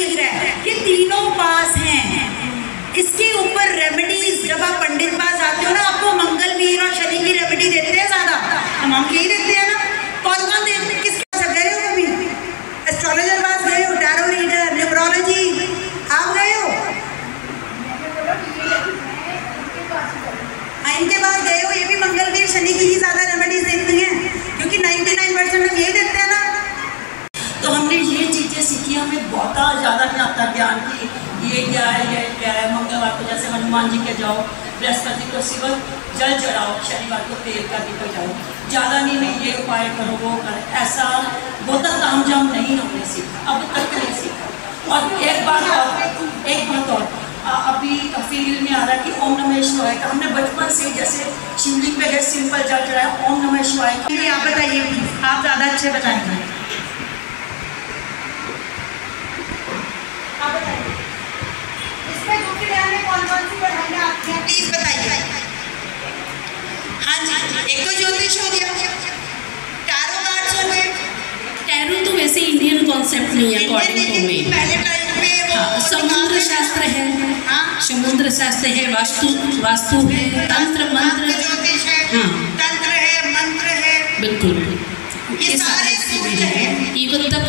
शनि ग्रह, ये तीनों पास हैं। इसके ऊपर रेमेडीज, जब आप पंडित पास जाते हो ना, आपको मंगल वीर और शनि की रेमेडी देते हैं ज़्यादा, हम यही देते हैं ना। कौन कौन देते हैं? किसके पास गए हो कभी? एस्ट्रोलॉजर पास गए हो? टैरो रीडर, न्यूमरोलॉजी, आप गए हो? इनके पास गए हो? ये भी मंगल वीर शनि की ही ज़्यादा रेमेडीज देती हैं, क्योंकि 99% हम यही देते हैं ना। तो हमने ये चीज़ें सीखी, हमें बहुत ज़्यादा नहीं आता ज्ञान की ये क्या है, ये क्या है। मंगलवार को जैसे हनुमान जी के जाओ, बृहस्पति को शिव जल चढ़ाओ, शनिवार को तेल का दीपक जाओ, ज़्यादा नहीं ये उपाय करो वो करो, ऐसा बहुत तामझाम नहीं हमने सीखा, अब तक नहीं सीखा। और एक बात और अभी फील में आ रहा है कि ओम नमः शिवाय का हमने बचपन से, जैसे शिवलिंग पे गए सिंपल जल चढ़ाया, ओम नमः शिवाय का। आप बताइए, आप ज़्यादा अच्छे बताएंगे, आप बताइए इसमें गुप्त ज्ञान में कौन कौन सी पढ़ाई आपकी हैं, प्लीज बताइए। हाँ जी, एक तो ज्योतिष हो गया, टैरो कार्ड्स हो गए। टैरो तो वैसे इंडियन कॉन्सेप्ट नहीं है अकॉर्डिंग टू मी। पहले टाइम पे वो समुद्र शास्त्र है, समुद्र शास्त्र है, वास्तु है, तंत्र मंत्र, ज्योतिष है, तंत्र है, मंत्र है, बिल्कुल ये सारे सूत्र हैं। इवन तक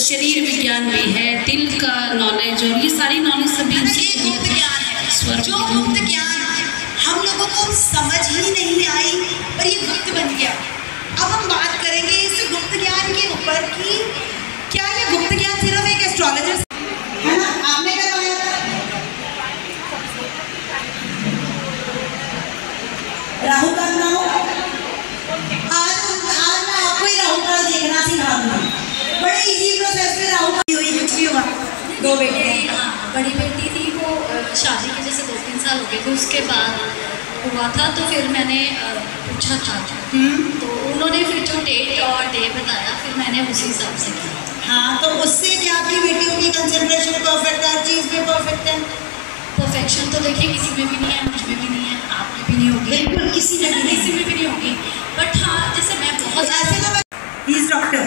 शरीर विज्ञान भी है, दिल का नॉलेज, और ये सारी नॉलेज सभी गुप्त ज्ञान है। जो गुप्त ज्ञान हम लोगों को समझ ही नहीं आई, पर ये गुप्त बन गया। अब हम बात करेंगे इस गुप्त ज्ञान के ऊपर कि क्या ये गुप्त ज्ञान सिर्फ एक एस्ट्रोलॉजर है ना, आपने करवाया राहु का नाम, आज मैं आपको ही राहु का देखना सिखा दूंगी। बड़े इजी प्रोसेस में राहु का हुई, कुछ भी हुआ। दो बेटे, बड़ी बेटी थी, वो शादी के जैसे 2-3 साल हो गए थे, उसके बाद हुआ था। तो फिर मैंने पूछा था, तो उन्होंने फिर जो डेट और डे बताया, फिर मैंने उसी हिसाब से किया। हाँ, तो उससे क्या आपकी बेटियों की कंसंट्रेशन परफेक्ट, हर चीज़ में परफेक्ट है? परफेक्शन तो देखिए किसी में भी नहीं है, मुझ में भी नहीं है, आप में भी नहीं होगी, बिल्कुल किसी में भी नहीं होगी। बट हाँ, जैसे मैं बहुत ऐसे तो इस डॉक्टर।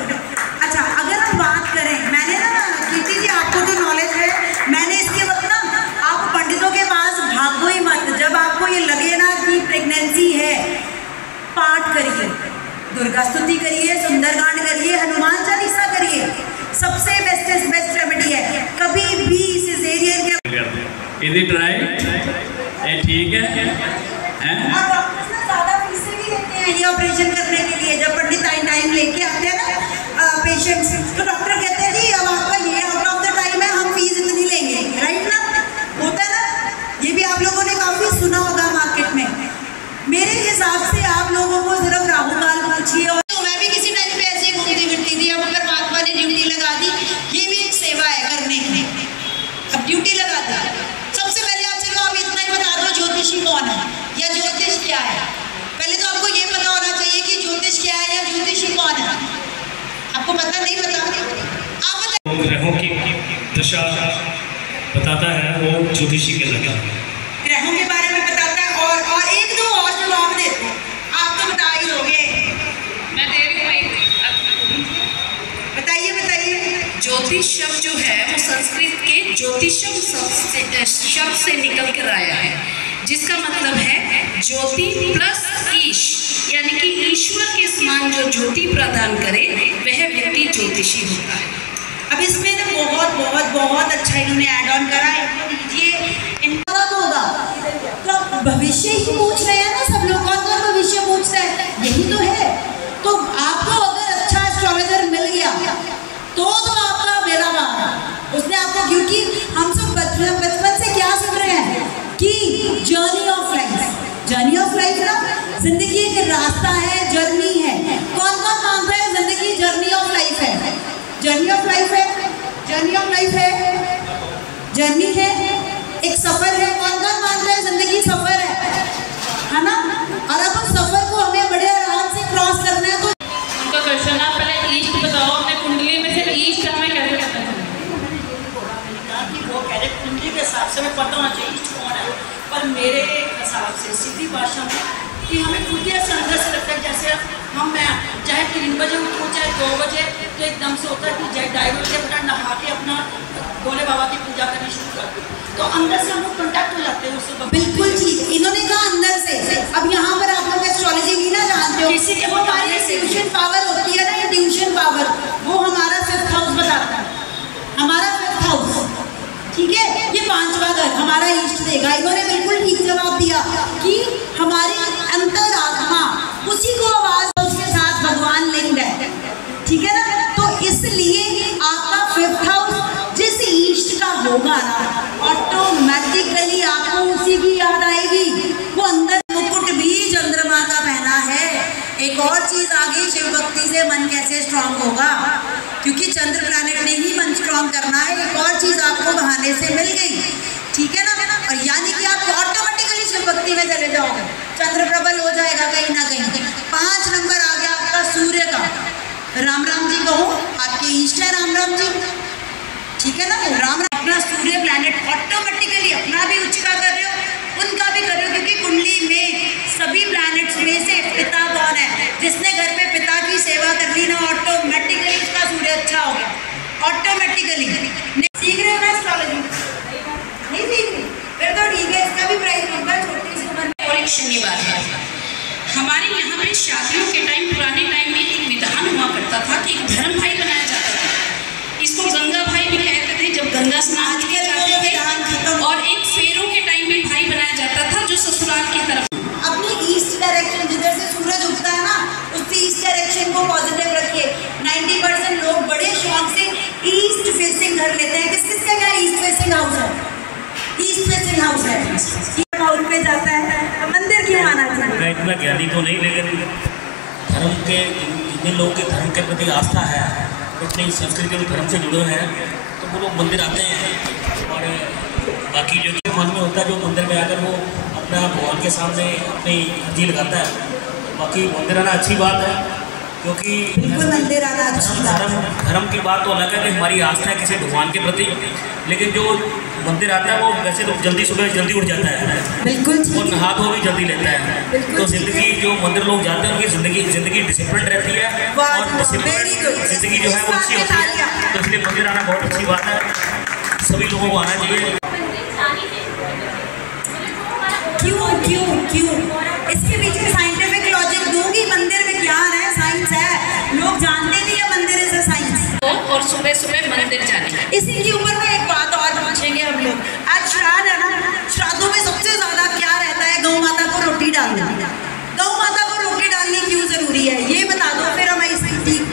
अच्छा, अगर हम बात करें, मैंने ना कीर्ति जी, आपको जो नॉलेज है, मैंने इसके वक्त ना, आप पंडितों के पास भागो ही मत। जब आपको ये लगे ना कि प्रेगनेंसी है, पाठ करिए, दुर्गा स्तुति करिए, सुंदरकांड करिए, हनुमान चालीसा करिए, सबसे बेस्ट रेमेडी है। कभी भी सिजेरियन के इधर ट्राई ये ठीक है, और डॉक्टर्स ना ज़्यादा फीसें भी लेते हैं ये ऑपरेशन करने के लिए। जब पंडित टाइम लेके आते हैं ना पेशेंट्स, तो डॉक्टर कहते हैं जी अब आपका ये आउट ऑफ द टाइम है, हम फीस इतनी लेंगे, राइट ना, होता है ना। ये भी आप लोगों ने काफ़ी सुना होगा मार्केट में। मेरे हिसाब से आप लोगों को सिर्फ राहु काल पूछिए। और तो मैं भी किसी टाइम पे ऐसे घूमती फिरती थी, अब परमात्मा ने ड्यूटी लगा दी, ये भी एक सेवा है करने की, अब ड्यूटी लगा दी। सबसे पहले आप चलो आप इतना ही बता दो ज्योतिषी कौन है या ज्योतिष क्या है। पहले तो आपको ये पता होना चाहिए कि ज्योतिष क्या है या ज्योतिषी कौन है। आपको पता नहीं पता, आप बताइए। ग्रहों की दशा बताता है, वो ज्योतिषी के लगा ग्रहों के बारे में बताता है। और एक दो और जवाब देते, आप तो बता ही दोगे। मैं दे रही हूँ, बताइए। ज्योतिष शब्द जो है वो संस्कृत के ज्योतिषम शब्द से निकल कर आया है, जिसका मतलब है ज्योति प्लस ईश, यानी कि ईश्वर के समान जो ज्योति प्रदान करे वह व्यक्ति ज्योतिषी होता है। अब इसमें ना बहुत अच्छा इन्होंने ऐड ऑन करा है, इनका होगा तो भविष्य ही पूछ रहे हैं ना सब लोग। कौन भविष्य पूछता है? यही तो है। तो आपको अगर अच्छा एस्ट्रोलॉजर मिल गया तो आपका बेड़ा पार। उसने आपको, क्योंकि हम सब बचपन से क्या सुन रहे हैं कि जर्नी ऑफ लाइफ ना, जिंदगी एक रास्ता है, जर्नी है। कौन मानता है जिंदगी जर्नी ऑफ लाइफ है? जर्नी है, एक सफर है। कौन मानता है जिंदगी सफर है ना? और अब उस सफर को हमें बड़े आराम से क्रॉस करना है। तो उनका क्वेश्चन है, पहले ईस्ट बताओ, अपने कुंडली में से ईस्ट हमें कैसे पता चले? वो कह रहे कुंडली के हिसाब से हमें पता होना चाहिए ईस्ट कौन है। पर मेरे हिसाब से सीधी भाषा में कि हमें खुद ही ऐसा अंदर से लगता है, जैसे मैं चाहे 3 बजे उठूँ चाहे 2 बजे, तो एकदम से होता है कि चाहे 2:30 बजे अपना नहा के अपना भोले तो अंदर से हम लोग कॉन्टैक्ट हो जाते हैं उससे। बिल्कुल ठीक, इन्होंने कहा अंदर से। अब यहाँ पर आप लोग एस्ट्रोलॉजी नहीं ना जानते हो, किसी के हमारी ट्यूशन पावर होती है ना, ये ट्यूशन पावर, वो हमारा 5th हाउस बताता है, हमारा 5th हाउस, ठीक है। ये 5वां घर हमारा ईस्ट देगा। इन्होंने बिल्कुल ठीक जवाब दिया कि हमारी अंतरात्मा, उसी को आवाज, उसके साथ भगवान लिंग है, ठीक है ना। तो इसलिए आपका 5th हाउस जिस ईस्ट का होगा ना, ऑटोमेटिकली आपको उसी की याद आएगी। वो अंदर मुकुट भी चंद्रमा का पहना है। एक और चीज आ गई, शिव भक्ति से मन कैसे स्ट्रांग होगा, क्योंकि चंद्र प्लैनेट ने ही मन स्ट्रांग करना है। एक और चीज आपको बहाने से मिल गई, ठीक है ना। और यानी कि आप ऑटोमेटिकली शिव भक्ति में चले जाओगे, चंद्र प्रबल हो जाएगा कहीं ना कहीं। 5 नंबर आ गया आपका सूर्य का। राम राम जी कहो, आपके ईस्ट है राम राम जी, ठीक है ना। राम अपना सूर्य प्लैनेट ऑटोमेटिकली अपना भी उच्च का कर रहे हो, उनका भी कर रहे हो, क्योंकि कुंडली में सभी प्लैनेट्स में से पिता कौन है, जिसने घर पे पिता की सेवा कर ली ना, ऑटोमेटिकली उसका सूर्य अच्छा हो गया, ऑटोमेटिकली। सीख रहे हो ना एस्ट्रोलॉजी? नहीं सीख रही? फिर तो ठीक है, इसका भी प्राइस बनता है छोटी सी उम्र में। और एक शनिवार है हमारे यहाँ पे शादियों के टाइम, पुराने टाइम में एक विधान हुआ करता था कि एक धर्म भाई बनाया जाता था। इसको गंगा भाई भी कहते थे, जब गंगा स्नान किया जाते थे। और एक फेरों के टाइम में भाई बनाया जाता था जो ससुराल की तरफ। अपने ईस्ट डायरेक्शन, जिधर से सूरज उगता है ना, उस ईस्ट डायरेक्शन को पॉजिटिव रखिए। 90% लोग बड़े शौक से ईस्ट फेसिंग घर लेते हैं। किस किस का क्या ईस्ट फेसिंग हाउस है? ईस्ट फेसिंग हाउस है, माउंट पे जाता है, मंदिर क्यों आना चाहिए? मैं इतना ज्ञानी तो नहीं, लेकिन धर्म के जिन लोगों के धर्म के प्रति आस्था है, अपनी संस्कृति और धर्म से जुड़े हैं, तो वो लोग मंदिर आते हैं। और बाकी जो मन में होता है, जो मंदिर में आकर वो अपना भगवान के सामने अपनी अर्जी लगाता है। बाकी मंदिर आना अच्छी बात है, क्योंकि बिल्कुल मंदिर आना अच्छी बात है। धर्म की बात तो अलग है कि हमारी आस्था है किसी भगवान के प्रति, लेकिन जो मंदिर आता है वो वैसे तो जल्दी, सुबह जल्दी उठ जाता है, बिल्कुल, और नहा धो भी जल्दी लेता है। तो जिंदगी, जो मंदिर लोग जाते हैं उनकी जिंदगी डिसिप्लिन रहती है, और डिसिप्लिन जिंदगी जो है वो अच्छी होती है। तो इसलिए मंदिर आना बहुत अच्छी बात है, सभी लोगों को आना चाहिए। क्यों इसके पीछे साइंटिफिक लॉजिक दूंगी। मंदिर में ज्ञान है, साइंस है, लोग जानते नहीं है मंदिर इज साइंस। और सुबह सुबह मंदिर जाने, इसी की ऊपर में एक बात और पूछेंगे हम लोग। आज श्राद्ध है ना, श्राद्धों में सबसे ज्यादा क्या रहता है? गौ माता को रोटी डालना। गौ माता को रोटी डालनी क्यों जरूरी है, ये बता दो, फिर हम इस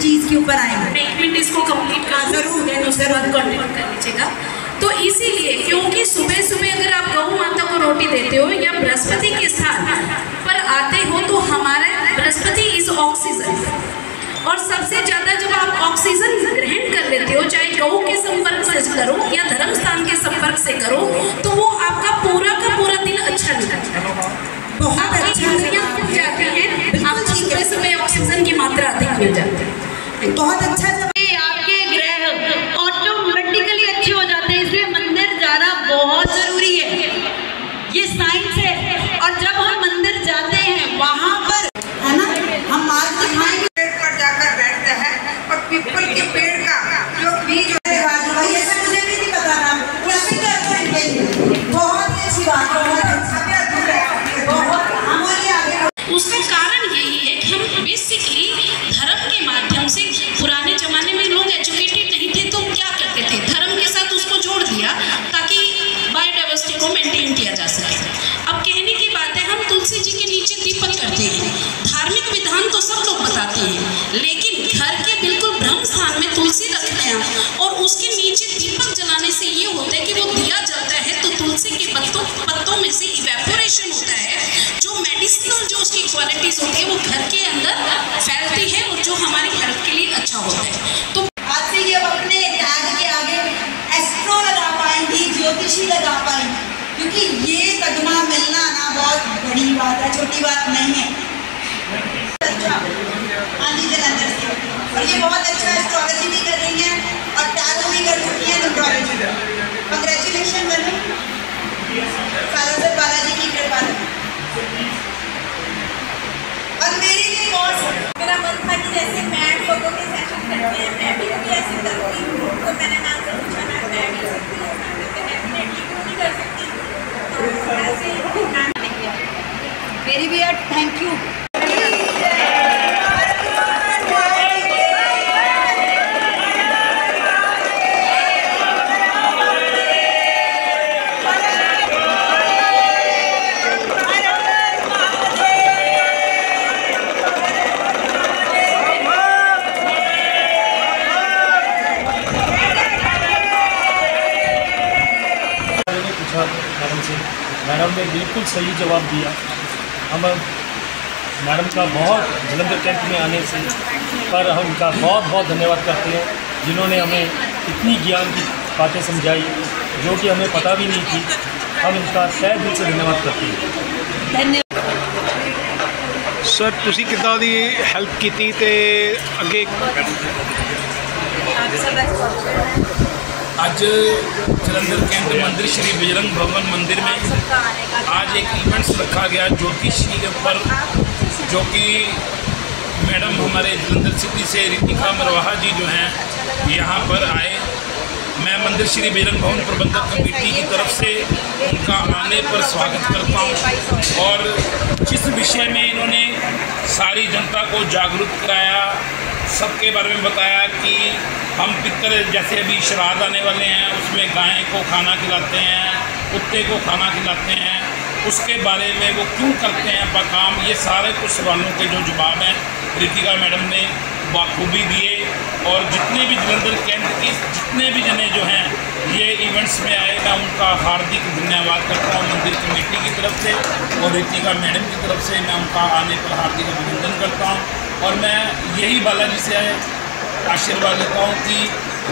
चीज के ऊपर आएंगे। 1 मिनट इसको कंप्लीट कर, जरूर दूसरे बात कंटिन्यू कर लीजिएगा। तो इसीलिए, क्योंकि सुबह सुबह अगर आप गौ माता को रोटी देते हो या बृहस्पति के स्थान पर आते हो, तो हमारा बृहस्पति इज ऑक्सीजन, और सबसे ज्यादा जब आप ऑक्सीजन ग्रहण कर लेते हो, चाहे गौ के संपर्क से करो या धर्म स्थान के संपर्क से करो, तो वो आपका पूरा का पूरा दिन अच्छा निकलता है, आपकी इंद्रियां खुल जाती हैं, आपको सुबह सुबह ऑक्सीजन की मात्रा अधिक मिल जाती है। बहुत अच्छा। आपके ग्रह ऑटोमेटिकली अच्छे हो जाते हैं, इसलिए मंदिर जाना बहुत जरूरी है, ये साइंस है। और जब हम मंदिर जाते हैं वहां पर, है ना, हम मार्ग दिखाएंगे, पेड़ पर जाकर बैठते हैं, और पीपल के पेड़ का जो बीज होता है, ये सब मुझे भी नहीं पता ना, कैसे करते हैं ये? बहुत अच्छी बात, बहुत हमारे आगे। उसका कारण यही है कि हम बेसिकली धर्म के माध्यम से, पुराने जमाने में लोग एजुकेटेड नहीं थे, तो क्या करते थे, धर्म के साथ उसको जोड़ दिया ताकि बायोडाइवर्सिटी को मेंटेन किया जा सके। अब कहने की बात है, हम तुलसी जी के नीचे दीपक करते हैं, धार्मिक विधान तो सब लोग बताते हैं, लेकिन घर के बिल्कुल ब्रह्म स्थान में तुलसी रखते हैं, और उसके नीचे दीपक जलाने से ये होता है कि वो दिया जलता है तो तुलसी के पत्तों में से इवेपोरेशन होता है, जो मेडिसिनल जो उसकी क्वालिटीज होती है वो घर के अंदर फैलती है, और जो हमारी हेल्थ के लिए अच्छा होता है। तो आज से ये अपने टैग के आगे एस्ट्रो लगा पाएंगी, ज्योतिषी लगा पाएंगी, क्योंकि ये तगमा मिलना ना बहुत बड़ी बात है, छोटी बात नहीं है। अच्छा, हाँ जी, जलंधर से, और ये बहुत अच्छा एस्ट्रोलॉजी भी कर रही है और टैरो भी कर चुकी है, न्यूमरोलॉजी। कंग्रेचुलेशन मैडम, बालाजी की कृपा। और मेरे लिए बहुत, मेरा मन था कि जैसे मैट लोगों के सेशन करते हैं, मैं भी मैडम ने बिल्कुल सही जवाब दिया। हम मैडम का बहुत जलंधर कैंप में आने से पर हम उनका बहुत बहुत धन्यवाद करते हैं, जिन्होंने हमें इतनी ज्ञान की बातें समझाई जो कि हमें पता भी नहीं थी। हम इनका तहे दिल से धन्यवाद करते हैं। धन्यवाद सर, तुसी किद्दां दी हेल्प कीती ते अगे आज जलंधर कैंट मंदिर श्री बजरंग भवन मंदिर में आज एक इवेंट्स रखा गया ज्योतिषी के ऊपर, जो कि मैडम हमारे जलंधर सिटी से रितिका मरवाहा जी जो हैं यहाँ पर आए। मैं मंदिर श्री बजरंग भवन प्रबंधक कमेटी की तरफ से उनका आने पर स्वागत करता हूँ। और जिस विषय में इन्होंने सारी जनता को जागरूक कराया, सबके बारे में बताया कि हम पितर जैसे अभी श्राद्ध आने वाले हैं उसमें गाय को खाना खिलाते हैं, कुत्ते को खाना खिलाते हैं, उसके बारे में वो क्यों करते हैं आपका काम, ये सारे कुछ सवालों के जो जवाब हैं रितिका मैडम ने बाखूबी दिए। और जितने भी जलंधर कैंट के जितने भी जने जो हैं ये इवेंट्स में आए, मैं उनका हार्दिक धन्यवाद करता हूँ मंदिर कमेटी की तरफ से और रितिका मैडम की तरफ से। मैं उनका आने पर हार्दिक अभिनंदन करता हूँ और मैं यही बालाजी से आशीर्वाद लेता हूँ कि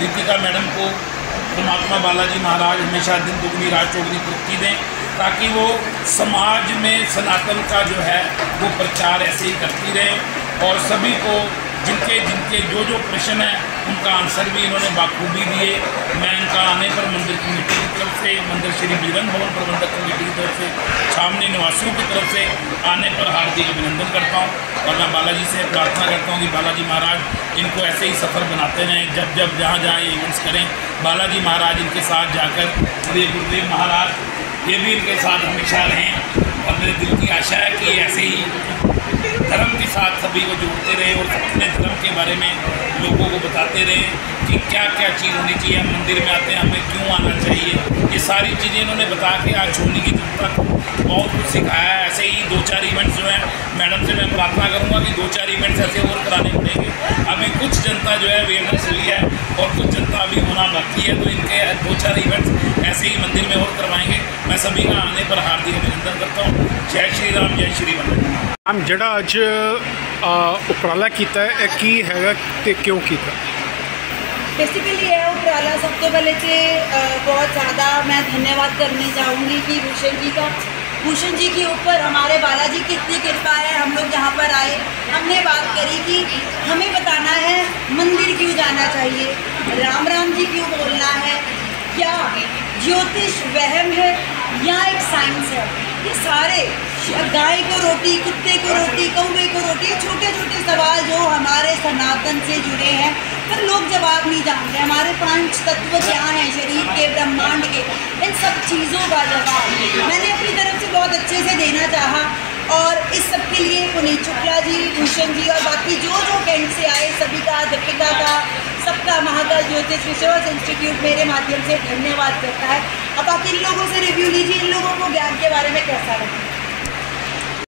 रितिका मैडम को परमात्मा बालाजी महाराज हमेशा दिन दुगनी रात चौगनी तरक्की दें, ताकि वो समाज में सनातन का जो है वो प्रचार ऐसे ही करती रहे और सभी को जिनके जिनके जो जो प्रश्न हैं उनका आंसर भी इन्होंने बाखूबी दिए। मैं इनका आने पर मंदिर कमेटी की तरफ से, मंदिर श्री बजरंग भवन प्रबंधक कमेटी की तरफ से, छावनी निवासियों की तरफ से आने पर हार्दिक अभिनंदन करता हूँ। और मैं बालाजी से प्रार्थना करता हूँ कि बालाजी महाराज इनको ऐसे ही सफ़र बनाते रहें, जब जब जहाँ जहाँ ये इवेंट्स करें बालाजी महाराज इनके साथ जाकर, श्री गुरुदेव महाराज ये भी इनके साथ हमेशा रहें। और मेरे दिल की आशा है कि ऐसे ही धर्म के साथ सभी को जोड़ते रहे और अपने धर्म के बारे में लोगों को बताते रहे कि क्या क्या चीज़ होनी चाहिए, हम मंदिर में आते हैं हमें क्यों आना चाहिए। ये सारी चीज़ें इन्होंने बता के आज छोड़ने की जनता को बहुत कुछ सिखाया है। ऐसे ही 2-4 इवेंट्स जो हैं मैडम से मैं प्रार्थना करूँगा कि 2-4 इवेंट्स ऐसे और कराने पड़ेंगे। अभी कुछ जनता जो है अवेयरनेस हुई है और कुछ जनता अभी होना बाकी है, तो इनके 2-4 इवेंट्स ऐसे ही मंदिर में और करवाएंगे। मैं सभी का आने पर हार्दिक अभिनंदन करता हूँ। जय श्री राम, जय श्री वंदना। हम जड़ा अज उपराला किया है की हैगा ते क्यों किया? बेसिकली यह उपराला सब तो पहले से बहुत ज़्यादा मैं धन्यवाद करने चाहूँगी कि भूषण जी के ऊपर हमारे बालाजी की इतनी कृपा है। हम लोग यहाँ पर आए, हमने बात करी कि हमें बताना है मंदिर क्यों जाना चाहिए, राम राम जी क्यों बोलना है, क्या ज्योतिष वहम है या एक साइंस है। ये सारे गाय को रोटी, कुत्ते को रोटी, कौवे को रोटी, छोटे छोटे सवाल जो हमारे सनातन से जुड़े हैं पर लोग जवाब नहीं जानते। हमारे 5 तत्व क्या हैं शरीर के, ब्रह्मांड के, इन सब चीज़ों का जवाब मैंने अपनी तरफ से बहुत अच्छे से देना चाहा। और इस सब के लिए पुनीत शुक्ला जी, भूषण जी और बाकी जो जो कैंट से आए सभी का, दीपिका का, सबका महाकाल ज्योतिष रिसर्च इंस्टीट्यूट मेरे माध्यम से धन्यवाद करता है। अब आप इन लोगों से रिव्यू लीजिए, इन लोगों को ज्ञान के बारे में कैसा लगे।